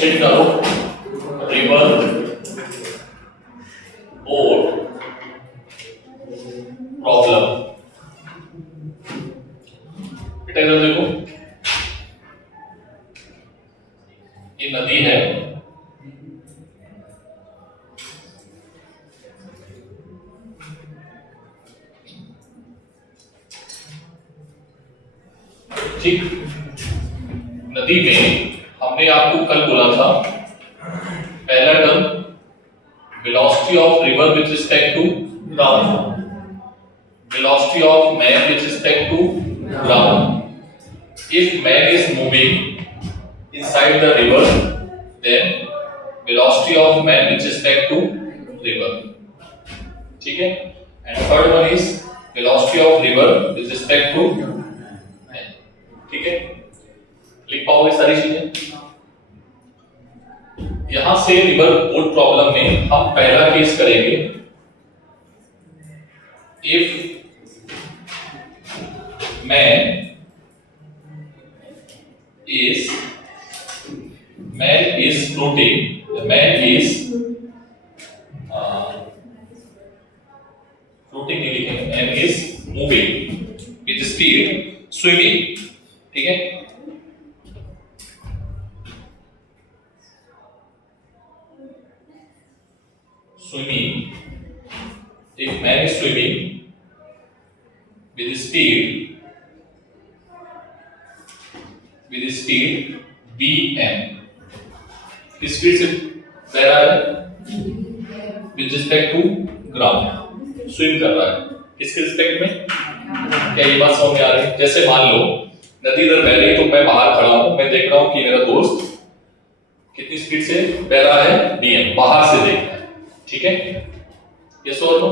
State करो river boat problem. बेटा इधर देखो, ये नदी है, ठीक। नदी में हमने आपको कल बोला था पहला term velocity of river with respect to ground, velocity of man with respect to ground. If man is moving inside the river, then velocity of man with respect to river. ठीक है? And third one is velocity of river with respect to man. ठीक है? लिख पाओगे सारी चीजें? यहां से रिवर बोट प्रॉब्लम में हम पहला केस करेंगे। If man is floating, the man is floating नहीं लिखेंगे, man is moving with speed, swimming, ठीक है? Swimming, if man is swimming with speed vm, speed से बह रहा है with respect to ground, swim कर रहा है किसके रिस्पेक्ट में? क्या ये बात समझ में आ रही है? जैसे मान लो नदी इधर बह रही, तो मैं बाहर खड़ा हूं, मैं देख रहा हूं कि मेरा दोस्त कितनी स्पीड से बह रहा है, vm, बाहर से देख रहा है, ठीक है? यस और नो?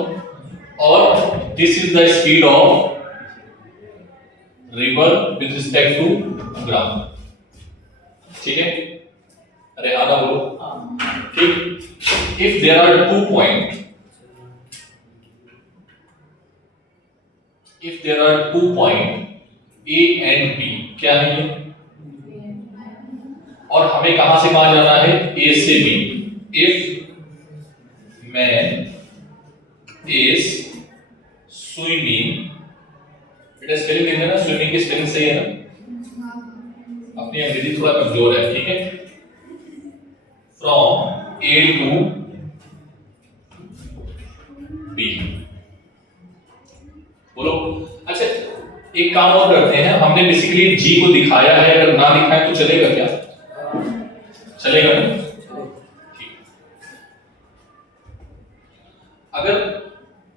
और this is the speed of river with respect to ground, ठीक है? अरे आना बोलो, ठीक। If there are 2 point, if there are 2 point A and B, क्या है ये? और हमें कहां से कहां जाना है? ए से B. If man is swimming, बेटा स्पेलिंग लिखना ना, स्विमिंग की स्पेलिंग सही है ना? अपनी अंग्रेजी थोड़ा कमजोर है, ठीक है? फ्रॉम ए टू बी, बोलो। अच्छा एक काम और करते हैं, हमने बेसिकली जी को दिखाया है, अगर ना दिखाए तो चलेगा क्या? चलेगा ना? ठीक। अगर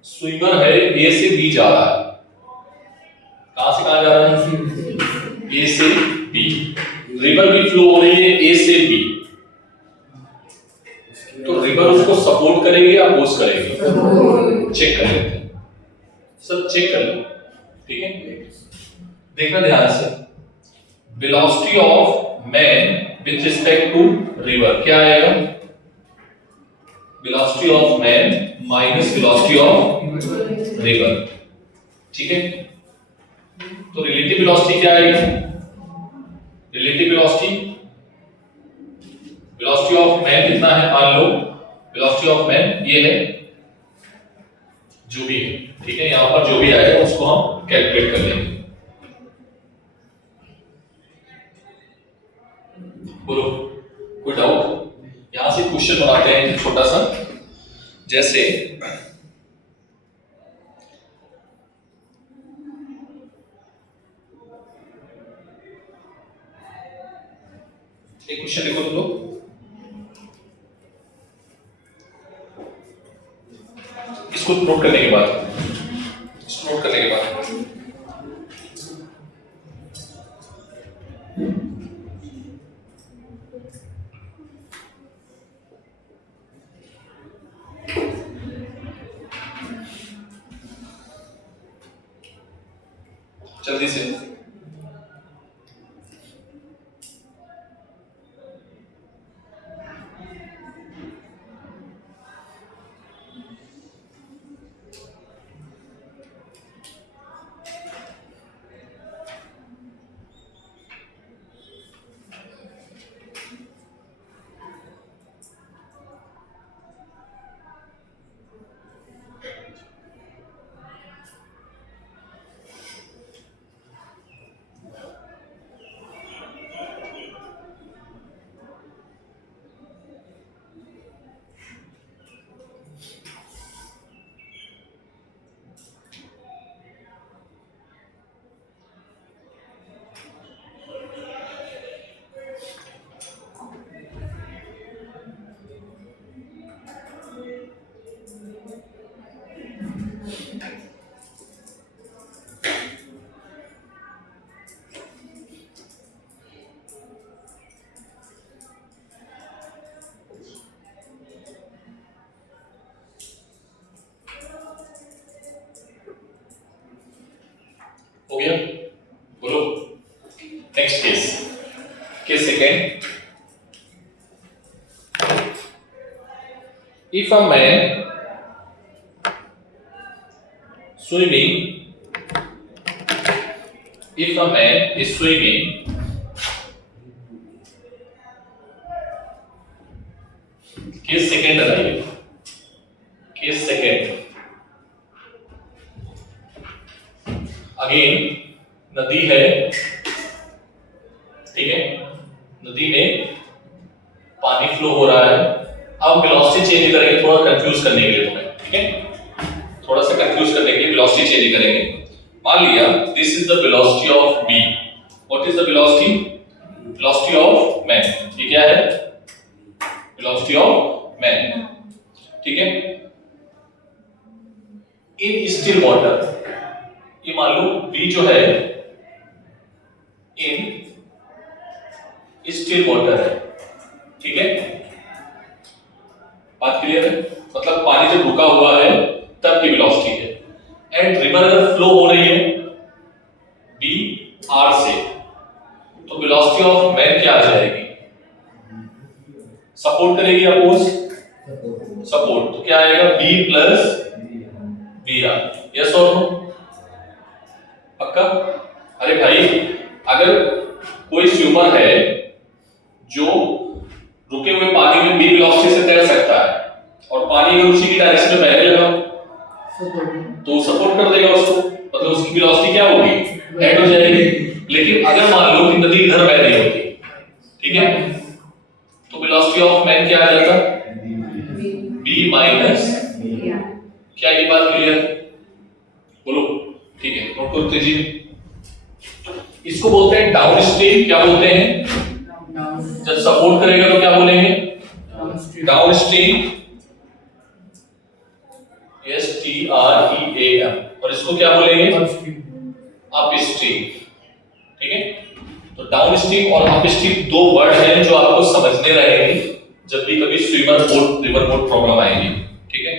स्विमर है ए से बी जा रहा है, कहां से कहां जा रहा है? ए से बी। रिवर की फ्लो हो रही है ए से बी, तो रिवर उसको सपोर्ट करेगी या अपोज करेगी? चेक कर लेते हैं, सब चेक कर लो, ठीक है? देखना ध्यान से, velocity of man with respect to river क्या आएगा? Velocity of man minus velocity of river, ठीक है? तो रिलेटिव वेलोसिटी क्या आएगी? रिलेटिव वेलोसिटी ऑफ मैन कितना है? मान लो वेलोसिटी ऑफ मैन ये है, जो भी है, ठीक है? यहां पर जो भी आएगा उसको हम कैलकुलेट कर लेंगे। बोलो कोई डाउट? यहां से क्वेश्चन बनाते हैं छोटा सा, जैसे एक क्वेश्चन लिखो तुम लोग, इसको नोट करने के बाद, जल्दी से If a man swimming, if a man is swimming case second लगाइए, केस सेकेंड, अगेन नदी है, ठीक है, नदी में पानी फ्लो हो रहा है। अब वेलोसिटी चेंज करेंगे थोड़ा कंफ्यूज करने के लिए तुम्हें, ठीक है, थोड़ा सा कंफ्यूज करने के लिए वेलोसिटी चेंज करेंगे। मान लिया this is the velocity of B, what is the velocity, velocity of man, ये क्या है, वेलोसिटी ऑफ मैन, ठीक है। इन स्टिल वाटर, ये मान लो बी जो है इन स्टिल वाटर है, ठीक है, बात क्लियर है, मतलब पानी जब रुका हुआ है तब की वेलोसिटी है। एंड रिवर अगर फ्लो हो रही है बी आर से, तो वेलोसिटी ऑफ मैन क्या आ जाएगी, सपोर्ट करेगी अपोज, सपोर्ट, तो क्या आएगा B plus B R, yes और नो, पक्का। अरे भाई अगर कोई स्विमर है जो रुके हुए पानी में बी वेलोसिटी से तैर सकता है और पानी अगर उसी की डायरेक्शन में बहने लगा तो सपोर्ट कर देगा उसको, मतलब उसकी वेलोसिटी क्या होगी, ऐड हो जाएगी। लेकिन अगर मान लो कि नदी इधर बह रही होती, ठीक है, तो वेलोसिटी ऑफ मैन क्या आ जाता, बी माइनस, क्या ये बात क्लियर, बोलो, ठीक है, नोट करते जी। इसको बोलते हैं डाउन स्ट्रीम, क्या बोलते हैं, जब सपोर्ट करेगा तो क्या बोलेंगे, डाउन स्ट्रीम, STREAM, और इसको क्या बोलेंगे, अप स्ट्रीम, ठीक है। तो डाउन स्ट्रीम और अप स्ट्रीम दो वर्ड हैं जो आपको समझने रहेंगे जब भी कभी swimmer boat, river boat problem आएगी, ठीक है,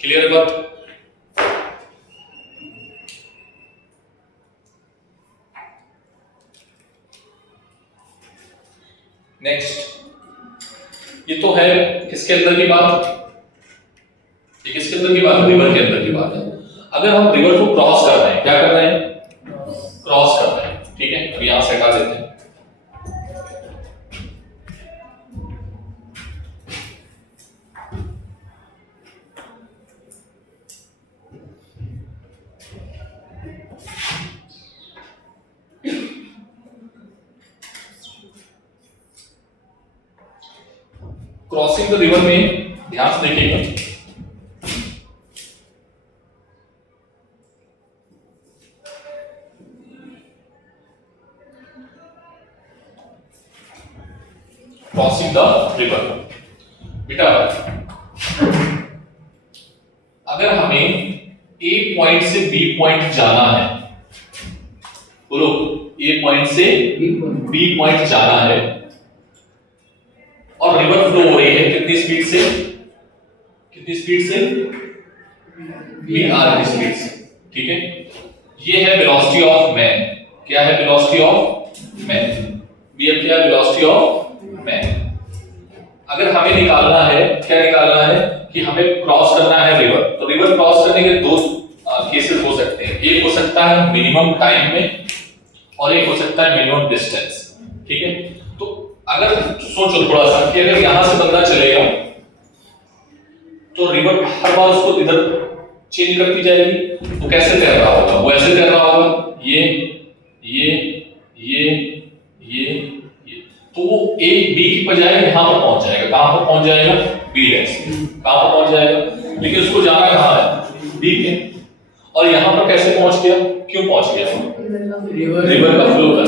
क्लियर है बात। नेक्स्ट, ये तो है किसके अंदर की बात, ये किसके अंदर की बात है, रिवर के अंदर की बात है। अगर हम रिवर को क्रॉस कर रहे हैं, क्या कर रहे हैं, क्रॉस कर रहे हैं, ठीक है, अब यहां से हटा देते हैं। क्रॉसिंग द रिवर में ध्यान से देखिएगा, क्रॉसिंग द रिवर, बेटा अगर हमें ए पॉइंट से बी पॉइंट जाना है, बोलो, ए पॉइंट से बी पॉइंट जाना है और रिवर फ्लो हो रही है कितनी स्पीड से, कितनी स्पीड से, वी आर की स्पीड से, ठीक है। ये है वेलोसिटी ऑफ मैन, क्या है velocity of man, V M क्या है वेलोसिटी ऑफ मैन। अगर हमें निकालना है, क्या निकालना है कि हमें क्रॉस करना है रिवर, तो रिवर क्रॉस करने के दो केसेस हो सकते हैं, एक हो सकता है मिनिमम टाइम में और एक हो सकता है मिनिमम डिस्टेंस, ठीक है। तो अगर सोचो थोड़ा सा कि अगर यहां से बंदा चलेगा तो रिवर हर बार उसको इधर चेंज करती जाएगी, तो कैसे तैर रहा होगा, वो ऐसे तैर रहा होगा, ये तो वो ए बी की बजाय यहां पर पहुंच जाएगा, कहां पर पहुंच जाएगा, बी डैश, कहां पर पहुंच जाएगा, लेकिन उसको जाना कहां है, बी पे, और यहां पर कैसे पहुंच गया, क्यों पहुंच गया, रिवर का फ्लो था,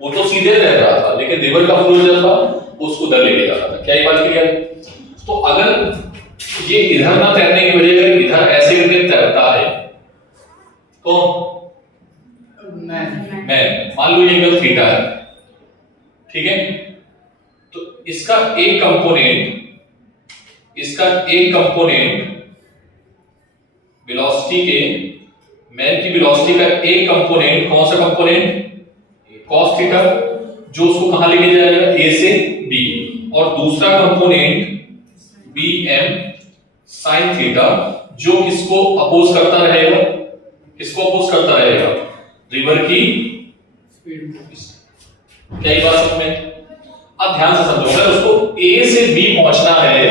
वो तो सीधे तैर रहा था लेकिन रिवर का फ्लो जो था उसको उधर लेके जा रहा था, क्या ये बात क्लियर है। तो अगर ये इधर ना तैरने की बजाय इधर ऐसे करके तैरता है तो मैं मान लो ये एंगल थीटा है, ठीक है, तो इसका एक कंपोनेंट वेलोसिटी के, मैन की वेलोसिटी का एक कंपोनेंट, कौन सा कंपोनेंट, cos थीटा, जो उसको कहां लेके जाएगा, ए से बी, और दूसरा component B M sine theta जो किसको अपोज करता रहेगा, किसको अपोज करता रहेगा, रिवर की स्पीड को। क्या ये बात समझ में? अब ध्यान से समझो, अगर उसको ए से बी पहुंचना है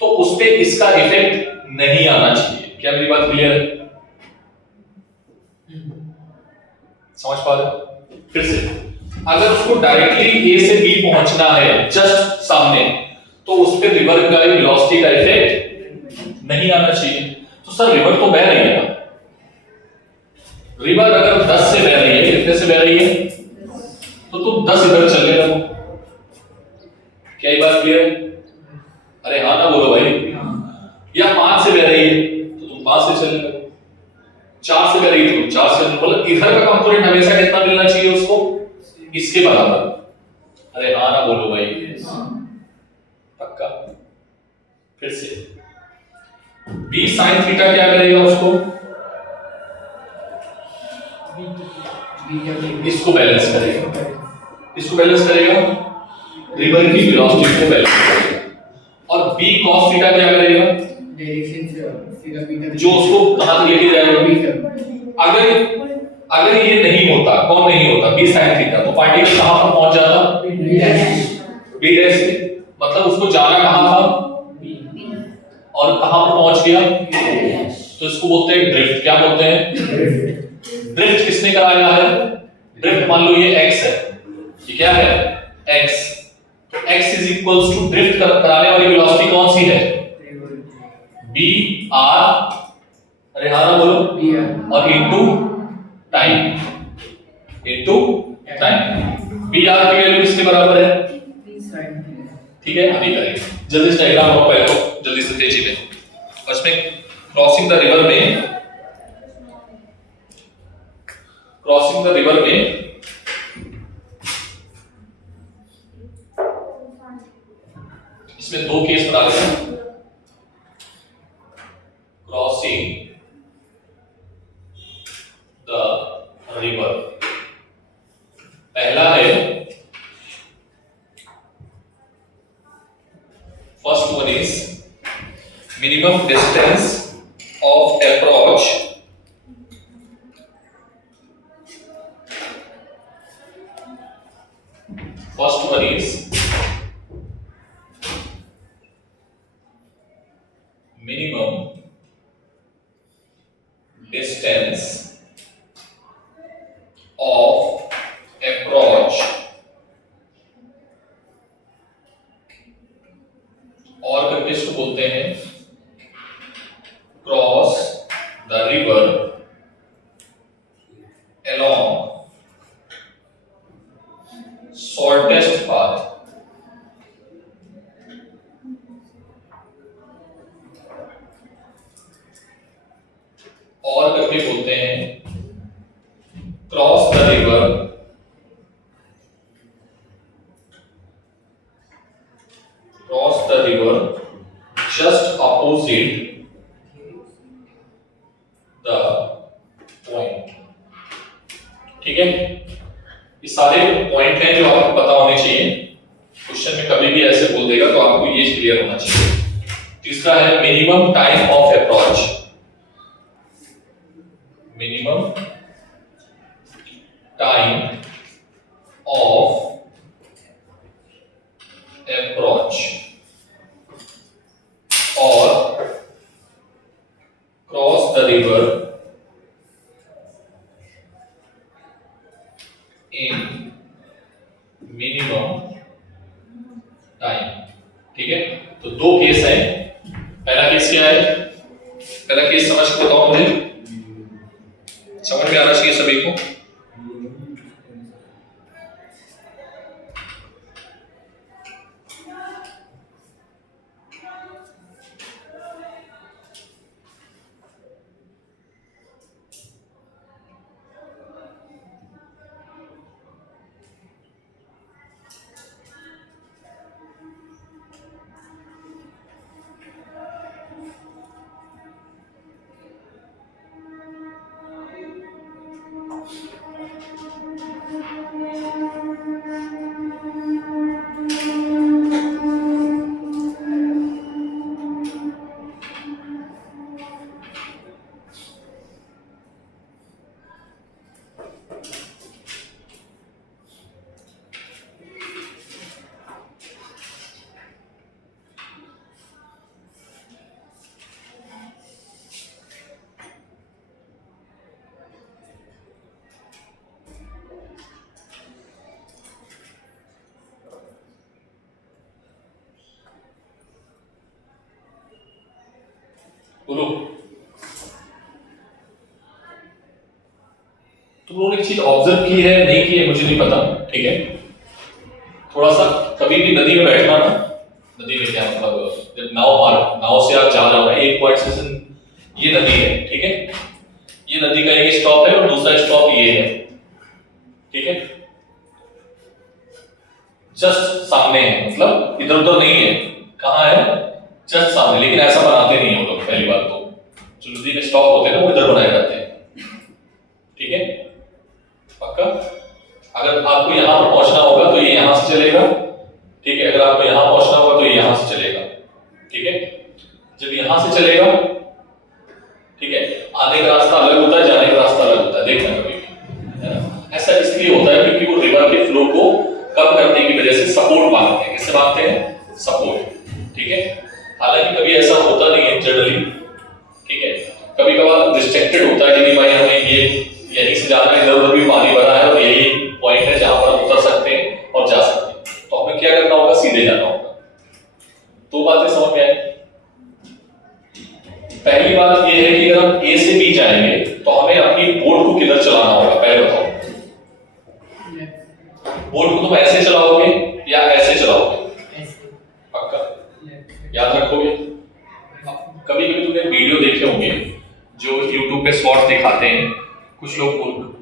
तो उस पे इसका इफेक्ट नहीं आना चाहिए। क्या मेरी बात क्लियर है? समझ पा रहे? फिर से, अगर उसको डायरेक्टली ए से बी पहुंचना है जस्ट सामने, तो उस पे रिवर का वेलोसिटी का इफेक्ट नहीं आना चाहिए। तो सर रिवर तो बह रही है ना, रिवर अगर 10 से बह रही है, कितने से बह रही है, तो तुम 10 इधर चल ले रहो। क्या ये बात क्लियर है? अरे हाँ ना बोलो भाई। या 5 से बह रही है तो तुम 5 से चल ले, 4 से बह रही है तो 4 से, मतलब इधर का कंपोनेंट हमेशा कितना मिलना चाहिए उसको, इसके बराबर। अरे हाँ ना बोलो भाई, पक्का। फिर से b sin थीटा क्या करेगा उसको, इसको बैलेंस करेगा, इसको बैलेंस करेगा, रिवर की वेलोसिटी को बैलेंस करेगा। और b cos थीटा क्या करेगा, डायरेक्शन से जो उसको कहां तक लेके जाएगा। अगर ये नहीं होता, कौन नहीं होता, b sin थीटा, तो पार्टिकल कहां पर पहुंच जाता, b डैश पे। मतलब उसको जाना कहां था, और कहां पर पहुंच गया, तो इसको बोलते हैं ड्रिफ्ट। क्या बोलते हैं? ड्रिफ्ट किसने कराया है? ड्रिफ्ट मान लो ये x है, ये क्या है, x। तो x is equals to drift कराने वाली वेलोसिटी कौन सी है, b r, अरे हाँ ना बोलो, और into time, into time. b r की वैल्यू किसके बराबर है, ठीक है। अभी करेंगे जल्दी से डायग्राम बनाओ पहले, तो जल्दी से तेजी में। उसमें क्रॉसिंग द रिवर में, क्रॉसिंग द रिवर में इसमें दो केस बना लेते हैं। क्रॉसिंग द रिवर, पहला है, first one is minimum distance of approach first one is minimum distance of approach, और करके इसको बोलते हैं cross the river along shortest path, और करके बोलते हैं cross the river just opposite the point. ठीक है, ये सारे पॉइंट हैं जो आपको पता होने चाहिए। क्वेश्चन में कभी भी ऐसे बोल देगा तो आपको ये क्लियर होना चाहिए। तीसरा है minimum time of approach, minimum time of approach और cross the river in minimum time. ठीक है, तो दो केस है। पहला केस क्या है, पहला केस समझ के बताओ मुझे, समझ में आना चाहिए सभी को। बोलो। तुम लोगों ने एक चीज ऑब्जर्व की है नहीं की है मुझे नहीं पता, ठीक है। थोड़ा सा कभी भी नदी में बैठना ना, नदी में क्या मतलब जब नाव से आप जा रहे हो ना, एक पॉइंट से ये नदी है, ठीक है, ये नदी का एक स्टॉप है और दूसरा स्टॉप ये है, ठीक है, जस्ट सामने है, मतलब इधर उधर नहीं है, कहाँ है, जस्ट सामने। लेकिन ऐसा बनाते नहीं है वो लोग, पहली बात तो जो नदी में स्टॉप होते हैं ना वो इधर बनाए जाते हैं, ठीक है, पक्का। अगर आपको यहां पर पहुंचना होगा तो ये यहां से चलेगा, ठीक है, अगर आपको यहां पहुंचना होगा तो ये यहां से चलेगा, ठीक है। जब यहां से चलेगा, ठीक है, आने का रास्ता अलग होता है, जाने का रास्ता अलग होता है, देखना कभी भी, है ना। ऐसा इसलिए होता है क्योंकि वो रिवर के फ्लो को कम करने की वजह से सपोर्ट मांगते हैं। किससे मांगते हैं? सपोर्ट, ठीक है। हालांकि कभी ऐसा होता नहीं है जनरली, ठीक है, कभी कभार रिस्ट्रिक्टेड होता है कि भाई हमें ये यहीं से जाना है, इधर उधर भी पानी भरा है और यही पॉइंट है जहां पर हम उतर सकते हैं और जा सकते हैं, तो हमें क्या करना होगा? सीधे जाना होगा। दो बातें समझ में आई। पहली बात ये है कि अगर हम ए से बी जाएंगे तो हमें अपनी बोट को किधर चलाना होगा? पहले बताओ। बोट को तुम ऐसे चलाओगे या ऐसे चलाओगे? पक्का याद रखोगे। कभी कभी तुमने वीडियो देखे होंगे जो YouTube पे शॉर्ट्स दिखाते हैं, कुछ लोग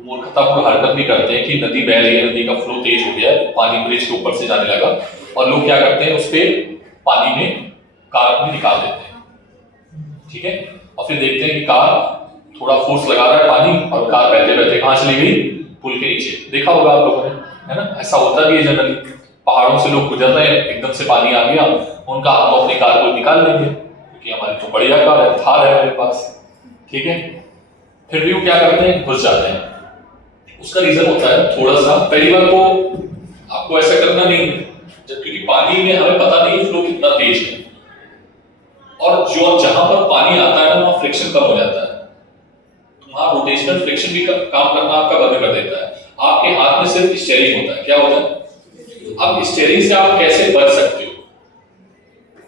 मूर्खतापूर्ण हरकत भी करते हैं कि नदी बह रही है, नदी का फ्लो तेज हो गया है, पानी ब्रिज के ऊपर से जाने लगा, और लोग क्या करते हैं, उस पे पानी में कार अपनी निकाल देते हैं, ठीक है, और फिर देखते हैं कि कार थोड़ा फोर्स लगा रहा है पानी और कार बहते बहते कहां चली गई? पुल के नीचे। देखा होगा आप लोगों ने, है ना। ऐसा होता भी है जनरली, पहाड़ों से लोग गुजर रहे हैं, एकदम से पानी आ गया, उनका हाथों अपनी कार को निकाल लेंगे क्योंकि हमारी तो बढ़िया कार है, थार है हमारे पास, ठीक है। फिर भी वो क्या करते हैं? घुस जाते हैं। उसका रीजन होता है थोड़ा सा, पहली बार तो आपको ऐसा करना नहीं है जब, क्योंकि पानी में हमें पता नहीं फ्लो कितना तेज है, और जो जहां पर पानी आता है ना वहां फ्रिक्शन कम हो जाता है, तो वहां रोटेशनल फ्रिक्शन भी काम करना आपका बंद कर देता है। आपके हाथ में सिर्फ स्टीयरिंग होता है। क्या होता है? अब स्टीयरिंग से आप कैसे बच सकते हो,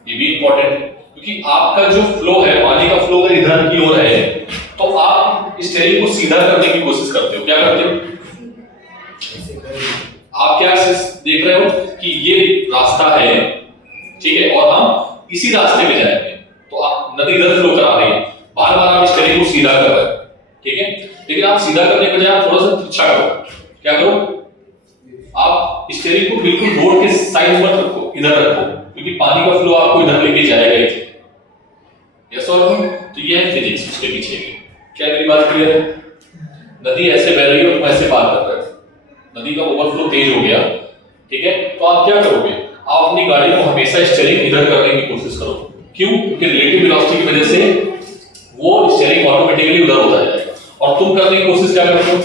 ये भी इंपॉर्टेंट है, क्योंकि आपका जो फ्लो है, पानी का फ्लो अगर इधर की ओर है तो आप स्टीयरिंग को सीधा करने की कोशिश करते हो। क्या करते हो? आप क्या देख रहे हो कि ये रास्ता है, ठीक है, और हम इसी रास्ते में जाएंगे, तो आप नदी इधर फ्लो करा रही है, बार बार आप स्टीयरिंग को सीधा कर रहे हैं, ठीक है। लेकिन आप सीधा करने के बजाय आप थोड़ा सा तिरछा करो। क्या करो? आप स्टीयरिंग को बिल्कुल रोड के साइड मत रखो, इधर रखो, क्योंकि पानी का फ्लो आपको इधर लेके जाएगा ही। यस और नो? तो ये है फिजिक्स उसके पीछे की। क्या मेरी बात क्लियर है? नदी ऐसे बह रही है और तुम ऐसे पार कर रहे हो, नदी का ओवरफ्लो तेज हो गया, ठीक है, तो आप क्या करोगे? आप अपनी गाड़ी को हमेशा स्टीयरिंग इधर करने की कोशिश करो। क्यों? क्योंकि रिलेटिव वेलोसिटी की वजह से वो स्टीयरिंग ऑटोमेटिकली उधर होता जाएगा, और तुम करने की कोशिश क्या करते हो?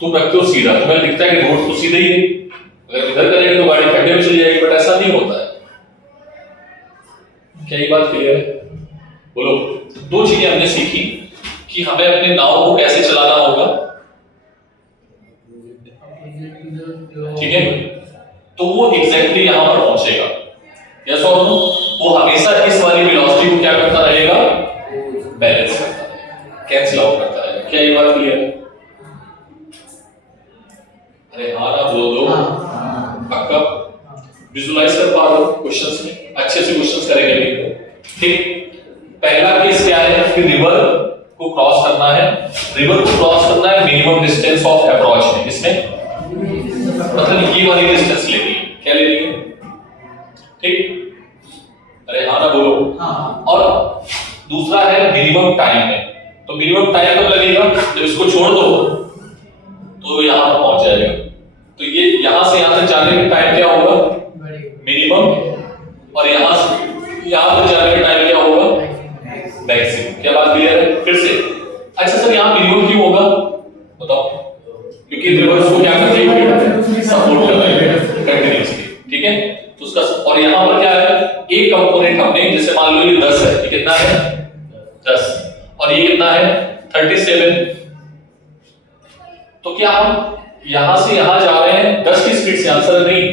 तुम रखते हो सीधा। तुम्हें दिखता है कि रोड तो सीधा ही है, अगर इधर करेंगे तो गाड़ी खड्डे में चली जाएगी, बट ऐसा नहीं होता है। क्या ये बात क्लियर है? बोलो। दो चीजें हमने सीखी कि हमें अपने नाव को कैसे चलाना होगा, ठीक है, तो वो एग्जैक्टली यहां पर पहुंचेगा। यस और नो? वो हमेशा इस वाली वेलोसिटी को क्या करता रहेगा? बैलेंस करता रहेगा, कैंसिल आउट करता रहेगा। क्या ये बात क्लियर है? अरे हाँ ना, बोल दो। पक्का विजुलाइज कर पा रहे हो क्वेश्चंस में? अच्छे से क्वेश्चंस करेंगे भी, ठीक। पहला केस क्या है कि रिवर को क्रॉस करना है। रिवर को क्रॉस करना है मिनिमम डिस्टेंस ऑफ अप्रोच में। इसमें मतलब ये वाली डिस्टेंस लेनी है। क्या लेनी है? ठीक। अरे हाँ ना, बोलो। और दूसरा है मिनिमम टाइम में। तो मिनिमम टाइम कब लगेगा? जब इसको छोड़ दो तो यहां पर पहुंच जाएगा। तो ये यहां से यहां तक जाने का टाइम क्या होगा? मिनिमम। और यहां तक जाने का टाइम क्या होगा? मैक्सिमम। क्या बात क्लियर है? फिर से अच्छा सर, यहां मिनिमम क्यों होगा बताओ? क्योंकि रिवर्स को क्या कर रही है? सपोर्ट कर रही है कंटीन्यूअसली, ठीक है। तो उसका, और यहां पर क्या है? एक कंपोनेंट हमने, जैसे मान लो ये 10 है, ये कितना है? 10, और ये कितना है? 37। तो क्या हम यहां से यहां जा रहे हैं 10 की स्पीड से? आंसर नहीं।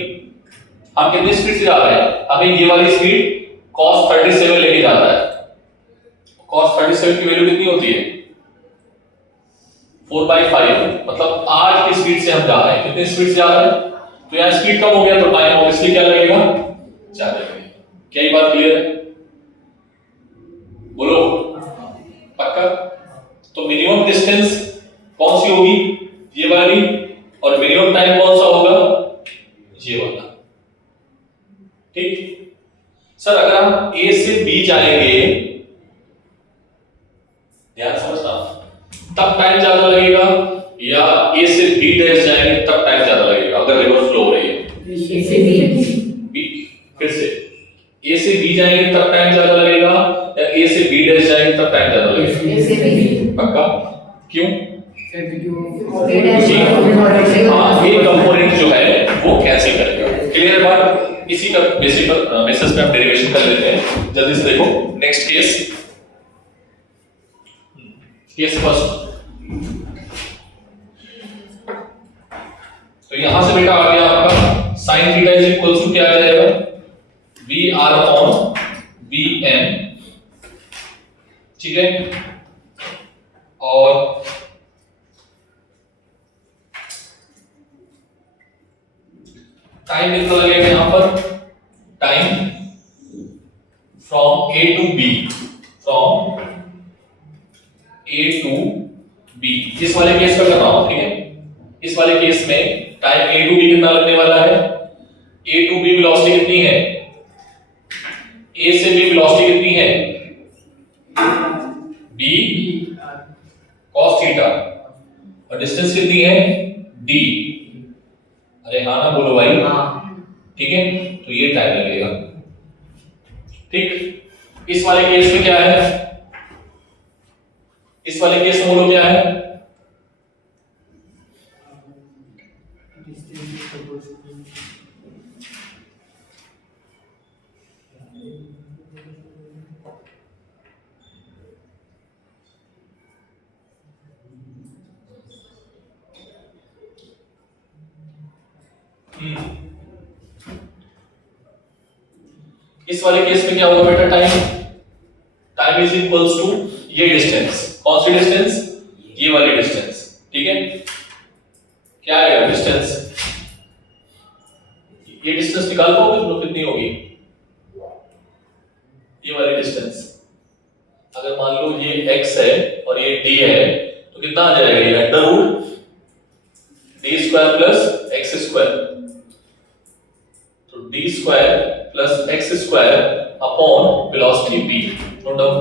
हम कितनी स्पीड से जा रहे हैं? हमें ये वाली स्पीड cos 37 लेके जा रहा है। cos 37 की वैल्यू कितनी होती है 4/5, मतलब 8 की स्पीड से हम जा रहे हैं। कितनी स्पीड से जा रहे हैं? तो यहाँ स्पीड कम हो गया तो टाइम ऑब्वियसली क्या लगेगा, ज्यादा लगेगा। क्या ये बात क्लियर है? बोलो पक्का? तो मिनिमम डिस्टेंस कौन सी होगी, ये वाली, और मिनिमम टाइम कौन सा होगा, ये वाला। ठीक सर, अगर हम A से B जाएंगे, ध्यान समझना, तब टाइम ज्यादा लगेगा, या A से B डैश जाएंगे तब टाइम ज्यादा लगेगा अगर रिवर्स फ्लो हो रही है? A से B। फिर से A से B जाएंगे तब टाइम ज्यादा लगेगा, या A से B डैश जाएंगे तब टाइम ज्यादा लगेगा? A से B। पक्का? क्यों? क्योंकि हाँ, एक कंपोनेंट जो है वो कैंसिल करेगा। क्लियर है बात? इसी का बेसिस पे हम डेरिवेशन कर लेते हैं। जल्दी से देखो नेक्स्ट केस फर्स्ट। तो यहां से बेटा आ गया आपका sin theta is equal to क्या आ जाएगा, VR अपॉन VM। ठीक है, और टाइम कितना लगेगा यहां पर, time from A to B, फ्रॉम A टू B। इस वाले केस का कर रहा हूं, ठीक है? इस वाले केस में टाइम A टू B कितना लगने वाला है, A टू B वेलोसिटी कितनी है, A से B वेलोसिटी कितनी है, B cos थीटा, और डिस्टेंस कितनी है, D। अरे हाँ ना बोलो भाई, ठीक है? तो ये टाइम लगेगा। ठीक, इस वाले केस में क्या है, इस वाले केस में बोलो क्या है, इस वाले केस में क्या होगा बेटा, टाइम इज इक्वल्स टू ये डिस्टेंस, कौन सी डिस्टेंस, ये वाली डिस्टेंस। ठीक है, क्या आएगा डिस्टेंस, ये डिस्टेंस निकाल पाओगे तुम लोग, कितनी होगी ये वाली डिस्टेंस? अगर मान लो ये x है और ये d है, तो कितना आ जाएगा, ये under root d square plus x square. तो d square plus x square upon velocity v। Note down.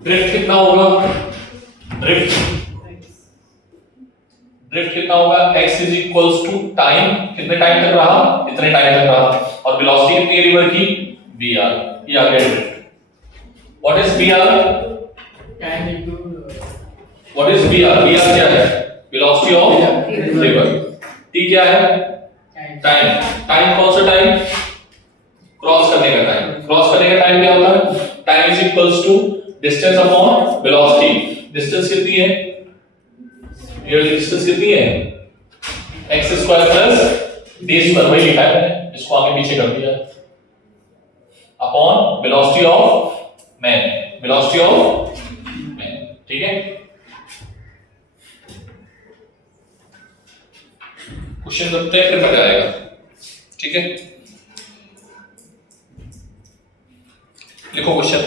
Drift कितना होगा, ड्रिफ्ट कितना होगा, x is equals to time, कितने टाइम तक रहा, इतने टाइम तक रहा, और वेलोसिटी कितनी है रिवर की, vr। ये आ गया drift. What is vr, time into what is vr, vr क्या है, वेलोसिटी ऑफ रिवर। t क्या है, टाइम कौन सा टाइम, क्रॉस करने का टाइम। क्रॉस करने का टाइम क्या होता है, time is equals to distance upon velocity. Distance कितनी है, ये डिस्टेंस कितनी है, x square plus d square, वही लिखा है मैंने, इसको आगे पीछे कर दिया, upon velocity of man, velocity of man. ठीक है, क्वेश्चन करते हैं फिर मजा आएगा। ठीक है, लिखो क्वेश्चन।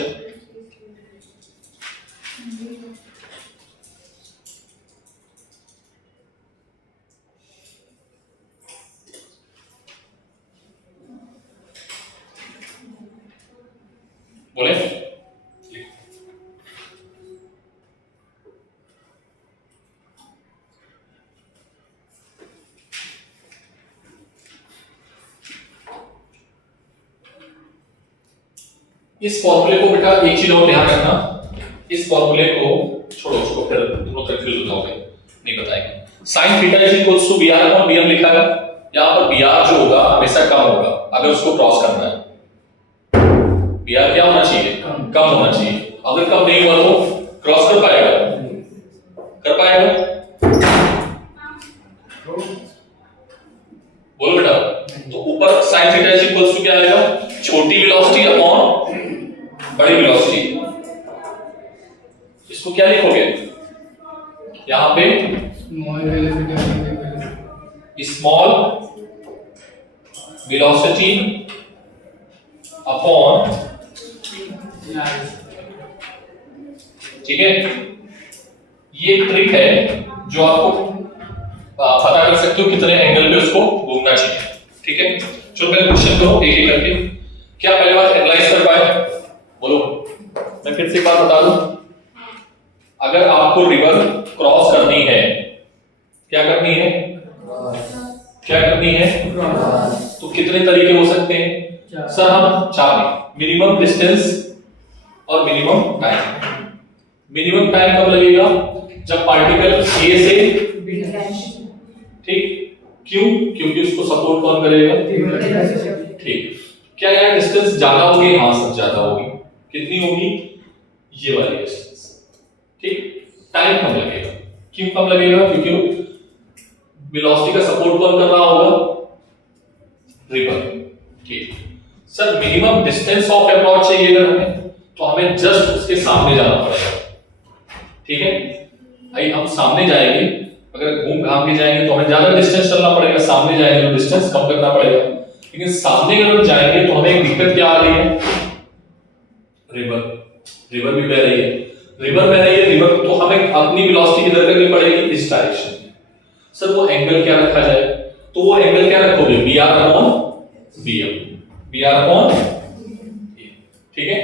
बोले इस फॉर्मूले को बेटा एक चीज और ध्यान रखना, इस फॉर्मूले को छोड़ो, उसको फिर तुम लोग कंफ्यूज हो जाओगे, नहीं बताएंगे। sin theta is equals to br upon bm लिखा है, यहां पर br जो होगा हमेशा कम होगा अगर उसको क्रॉस करना है। br क्या होना चाहिए, कम होना चाहिए। अगर कम नहीं हुआ तो क्रॉस कर पाएगा? कर पाएगा? बोलो बेटा। तो ऊपर sin theta is equals to क्या आएगा? छोटी वेलोसिटी अपॉन बड़ी वेलोसिटी। इसको क्या लिखोगे? यहां पे स्मॉल वेलोसिटी अपॉन, ठीक है। ये एक ट्रिक है जो आपको पता कर सकते हो कितने एंगल पे उसको घूमना चाहिए, ठीक है। चलो पहले क्वेश्चन करो एक एक करके। क्या पहले बात एनालाइज कर पाए? बोलो। मैं फिर से एक बात बता दूं, अगर आपको रिवर क्रॉस करनी है, क्या करनी है? क्या करनी है? तो कितने तरीके हो सकते हैं? सर हम चार, मिनिमम डिस्टेंस और मिनिमम टाइम। मिनिमम टाइम कब लगेगा? जब पार्टिकल ए से, ठीक, क्यों? क्योंकि उसको सपोर्ट कौन करेगा? ठीक। क्या यार डिस्टेंस ज्यादा होगी? हाँ सर ज्यादा होगी। कितनी होगी? ये वाली डिस्टेंस, ठीक। टाइम कम लगेगा। क्यों कम लगेगा? क्योंकि वेलोसिटी का सपोर्ट कौन कर रहा होगा? रिवर, ठीक। Sir minimum distance of approach चाहिए अगर हमें, तो हमें जस्ट उसके सामने जाना पड़ेगा, ठीक है। भाई हम सामने जाएंगे, अगर घूम घाम के जाएंगे तो हमें ज्यादा डिस्टेंस चलना पड़ेगा, सामने जाएंगे तो डिस्टेंस कम करना पड़ेगा। लेकिन सामने अगर जाएंगे तो हमें एक दिक्कत क्या आ रही है? रिवर भी बह रही है। रिवर तो हमें अपनी वेलोसिटी किधर करनी पड़ेगी? इस डायरेक्शन में। सर वो एंगल क्या रखा जाए? तो वो एंगल क्या रखोगे? br upon bm, br upon, ठीक है।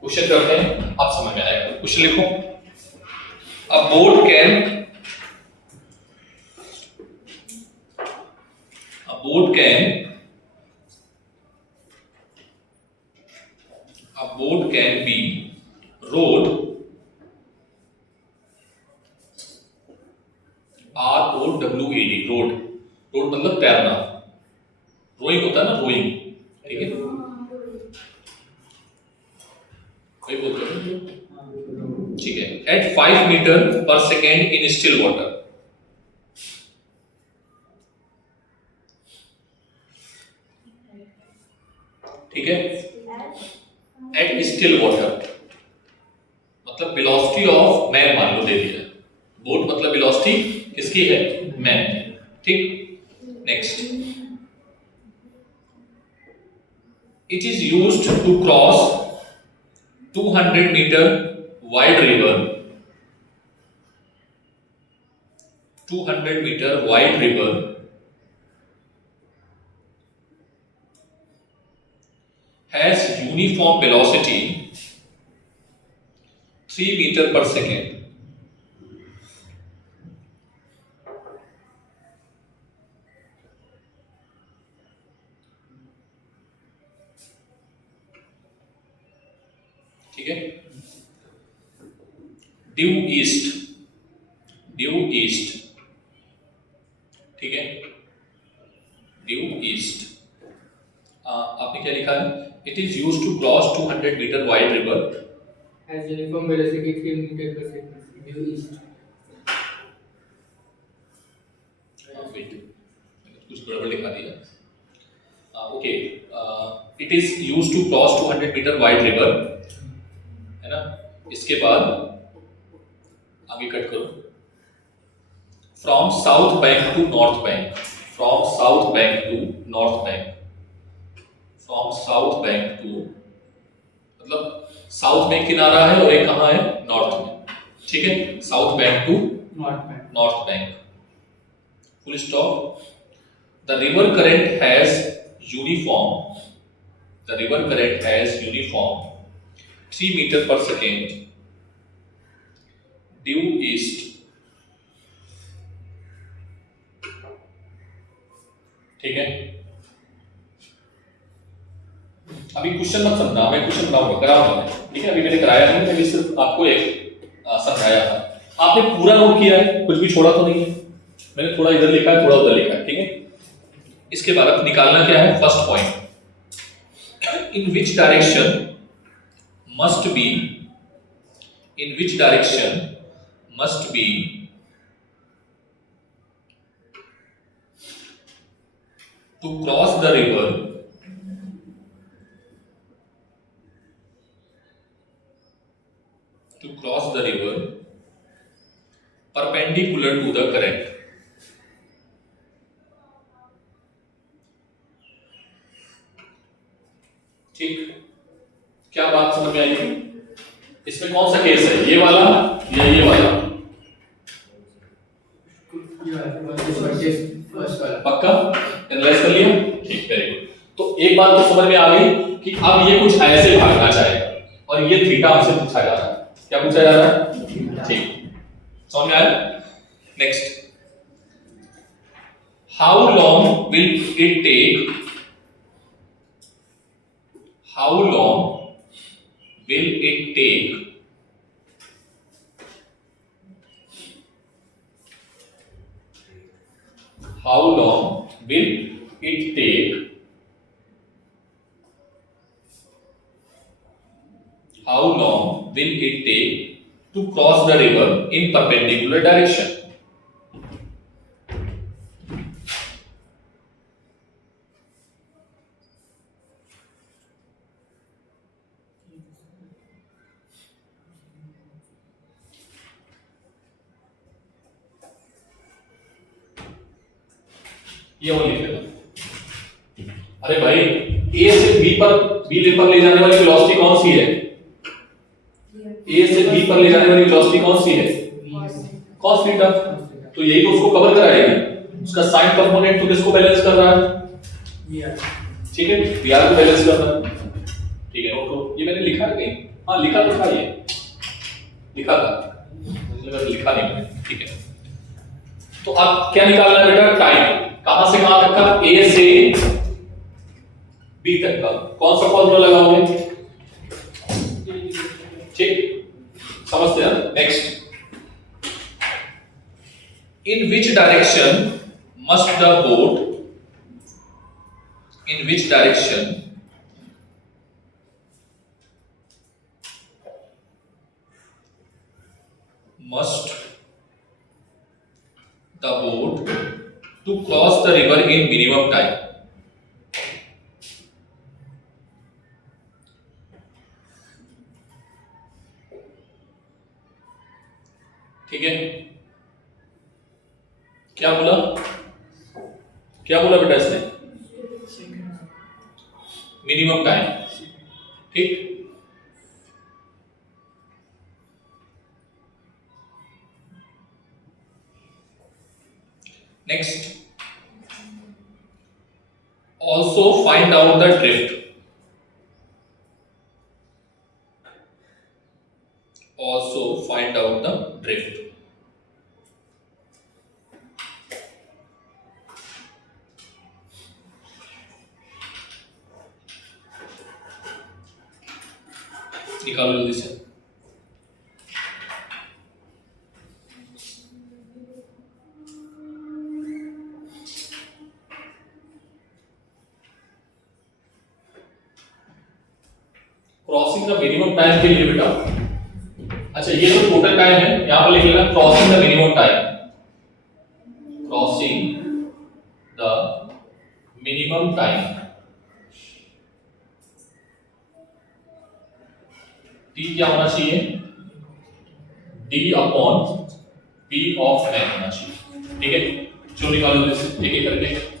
क्वेश्चन करते हैं, आप समझ में आएगा। क्वेश्चन लिखो। A boat can be rowed, ROWAD, rowed मतलब तैरना, रोइंग होता है ना, रोइंग, ठीक है। कोई बोलते हैं, ठीक है। Eight 5 metre per second in still water, ठीक है। एट स्टिल वाटर मतलब वेलोसिटी ऑफ मैन मान लो दे दिया। बोट मतलब वेलोसिटी किसकी है? मैन, ठीक। Next, it is used to cross 200 metre wide river, 200 metre wide river has uniform velocity 3 meter per second, ठीक है। ड्यू ईस्ट, ठीक है। ड्यू ईस्ट, आपने क्या लिखा है? It is used to cross 200 metre wide river has uniform velocity 3 meter per second, due east. Wait, कुछ गड़बड़ लिखा दिया। Okay, it is used to cross 200 metre wide river, है ना। इसके बाद आगे कट करो। From south bank to north bank, from south bank to north bank, from south bank to मतलब साउथ में किनारा है और एक कहां है? नॉर्थ में, ठीक है। South bank to north bank, full stop. The river current has uniform, the river current has uniform 3 metre per second due east, ठीक है। अभी क्वेश्चन मत समझना, मैं क्वेश्चन बनाऊंगा, कराऊंगा, ठीक है। अभी मैंने कराया नहीं, मैंने सिर्फ आपको एक समझाया था। आपने पूरा नोट किया है, कुछ भी छोड़ा तो नहीं है। मैंने थोड़ा इधर लिखा है, थोड़ा उधर लिखा है, ठीक है। इसके बाद अब निकालना क्या है? First point, in which direction must be in which direction must be to cross the river perpendicular to the current. ठीक, क्या बात समझ में आई? इसमें कौन सा केस है, ये वाला या ये वाला? पक्का एनालाइज कर लिया? ठीक, वेरी गुड। तो एक बात तो समझ में आ गई कि अब ये कुछ ऐसे भागना चाहेगा और ये थीटा हमसे पूछा जा रहा है। क्या पूछा जा रहा है? ठीक, समझ में आया? Next, how long will it take how long will it take how long will it take how long will it take to cross the river in perpendicular direction? ये वो लिख लेना। अरे भाई, ए से बी पर ले जाने वाली वेलोसिटी कौन सी है? ए से बी पर ले जाने वाली वेलोसिटी कौन सी है? cos theta. तो यही तो उसको कवर कराएगी। उसका साइन कंपोनेंट तो किसको बैलेंस कर रहा है? ठीक है, VR को बैलेंस कर रहा है। ठीक है, नोट करो। ये मैंने लिखा है कहीं? हाँ, लिखा तो था, ये लिखा था, मुझे लगा लिखा नहीं मैंने। ठीक है, तो अब क्या निकालना है बेटा? टाइम। कहां से कहां तक का? ए से बी तक का। कौन सा फॉर्मूला लगाओगे? ठीक, समझते हैं। Next, in which direction must the boat to cross the river in minimum time? ठीक है, क्या बोला बेटा इसने? Minimum time. ठीक, next, also find out the drift. निकालो जल्दी से। क्रॉसिंग द मिनिमम टाइम के लिए बेटा, अच्छा ये तो टोटल टाइम है, यहां पर लिख लेना crossing the minimum time. Crossing the minimum time, T क्या होना चाहिए? D upon P of N होना चाहिए। ठीक है, जो निकालो जैसे एक एक करके।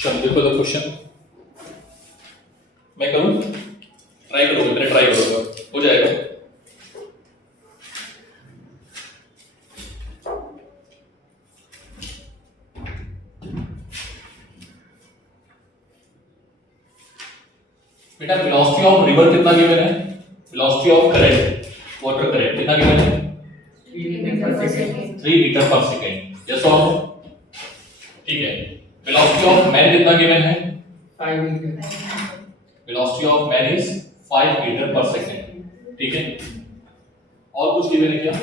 चलो देखो द क्वेश्चन, मैं करूं? ट्राई करोगे? मैंने ट्राई करोगे, हो जाएगा। बेटा वेलोसिटी ऑफ रिवर कितना गिवन है? Velocity of current water current कितना गिवन है? 3 metre per second. 3 metre per second. Yes और नो? ठीक है। वेलोसिटी ऑफ मैन कितना गिवन है? 5 metre. Velocity of man is 5 metre per second. ठीक है। और कुछ गिवन है क्या?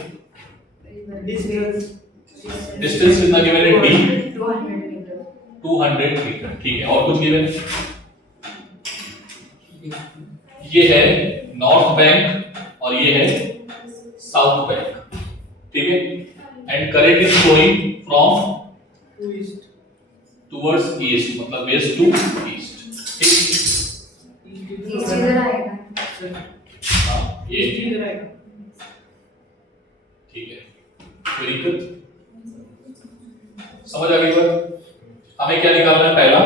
डिस्टेंस कितना गिवन है? d 200 metre. 200 मीटर। ठीक है। और कुछ गिवन है? ये है नॉर्थ बैंक और ये है साउथ बैंक। ठीक है। And current is flowing from to east towards east, मतलब वेस्ट टू ईस्ट। ठीक। ईस्ट इधर आएगा। हाँ, ये इधर आएगा। ठीक है। Very good. समझ आ गई बात? हमें क्या निकालना है? पहला,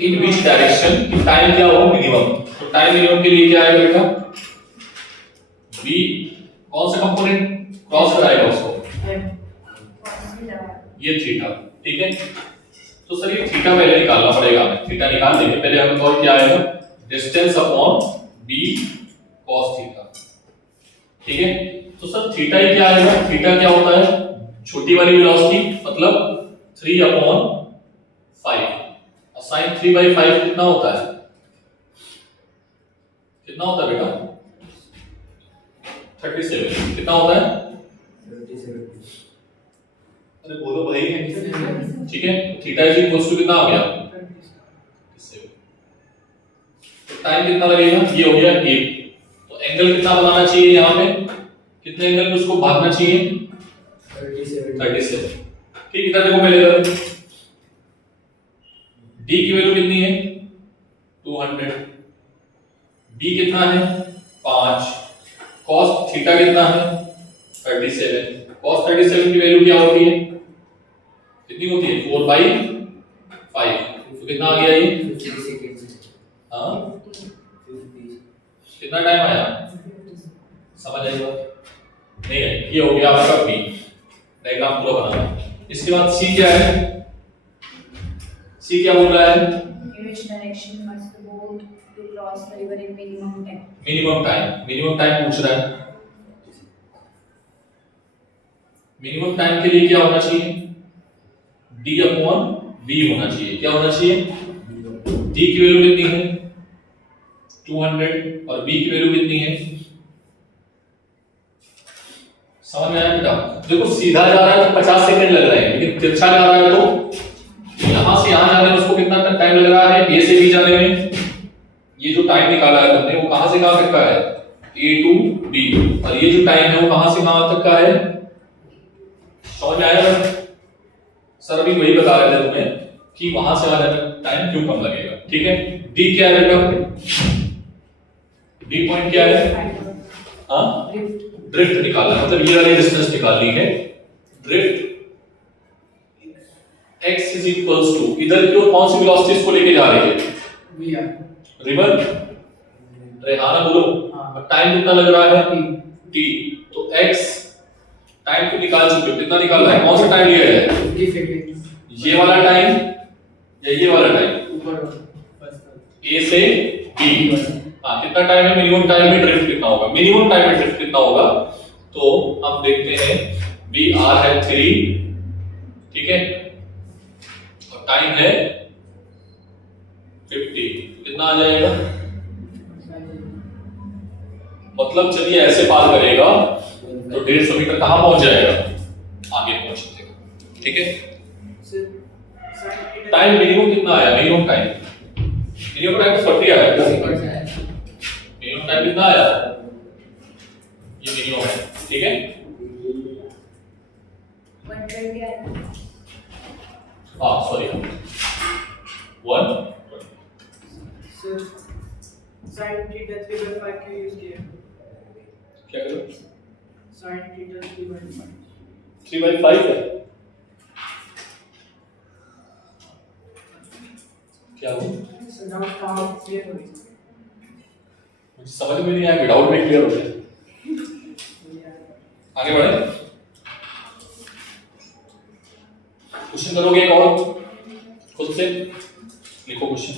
इन विच डायरेक्शन की टाइम क्या हो मिनिमम। तो टाइम मिनिमम के लिए क्या आएगा बेटा? v कौन सा कंपोनेंट क्रॉस कराएगा उसको? ये थीटा। ठीक है। तो सर ये थीटा पहले निकालना पड़ेगा हमें। थीटा निकाल देंगे पहले। हमें और क्या आएगा? Distance upon b cos theta. ठीक है। तो सर थीटा ही क्या आएगा? थीटा क्या होता है? छोटी वाली वेलोसिटी, मतलब 3 अपॉन 5। और sin 3/5 कितना होता है? कितना होता है बेटा? 37। कितना होता है? 37। अरे बोलो भाई। ठीक है। थीटा इज इक्वल टू कितना आ गया? 37। तो टाइम कितना लगेगा? ये हो गया 1। तो एंगल कितना बनाना चाहिए यहाँ पे? कितने एंगल में उसको भागना चाहिए? 37। ठीक। इधर देखो पहले इधर d की वैल्यू कितनी है? 200। b कितना है? 5। cos थीटा कितना है? 37। cos 37 की वैल्यू क्या होती है? कितनी होती है? 4/5। तो कितना आ गया ये? 50 सेकंड। हाँ, 50। कितना टाइम आया? समझ आई बात? नहीं है। ये हो गया आपका b। डायग्राम पूरा बनाना। इसके बाद c क्या है? c क्या बोल रहा है? In which direction must the boat to cross the river in minimum time? Minimum time. Minimum time पूछ रहा है। मिनिमम टाइम के लिए क्या होना चाहिए? d अपॉन v होना चाहिए। क्या होना चाहिए? d की वैल्यू कितनी है? 200 और b की वैल्यू कितनी है? समझ में आया बेटा? देखो सीधा जा रहा है तो 50 सेकंड लग रहे हैं, लेकिन तिरछा जा रहा है तो यहां से यहां जाने में उसको कितना टाइम लग रहा है? a से b जाने में। ये जो टाइम निकाला है तुमने वो कहां से कहां तक का है? a to b। और ये जो टाइम है वो कहां से कहां तक का है? समझ में आया? सर अभी वही बता रहे थे तुम्हें कि वहां से आने में टाइम क्यों कम लगेगा। ठीक है। d क्या है बेटा? d पॉइंट क्या है? हाँ, ड्रिफ्ट निकालना, मतलब ये वाली डिस्टेंस निकालनी है। Drift x is equals to, इधर की ओर कौन सी वेलोसिटी इसको लेके जा रही है? VR। रिवर। रेहाना बोलो। हाँ। टाइम कितना लग रहा है? T। t। तो x टाइम को निकाल चुके हो। कितना निकालना है? कौन सा टाइम लिया है? 50 सेकंड। ये वाला टाइम या ये वाला टाइम? ऊपर फर्स्ट a से b। हाँ, कितना टाइम है? मिनिमम टाइम में ड्रिफ्ट कितना होगा? मिनिमम टाइम में ड्रिफ्ट कितना होगा? तो हम देखते हैं बी आर है 3। ठीक है। और टाइम है 50। कितना आ जाएगा? मतलब चलिए ऐसे पार करेगा तो 150 मीटर कहां पहुंच जाएगा? आगे पहुंच जाएगा। ठीक है। टाइम मिनिमम कितना आया? मिनिमम टाइम तो 40 आया। मिनिमम टाइम कितना आया? ये मिनिमम है। ठीक है। 120 आएगा। हाँ सॉरी 1 सर sin थीटा 3/5 क्यों यूज किया? क्या करो? sin theta 3/5। 3/5 है। क्या हो? सर नाउ कहां क्लियर हो गई? मुझे समझ में नहीं आया। विदाउट में क्लियर हो गया। आगे बढ़े। क्वेश्चन करोगे एक और खुद से? लिखो क्वेश्चन।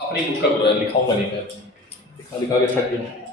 अपनी बुक का करो यार, लिखाऊंगा नहीं मैं, लिखा लिखा के थक गया।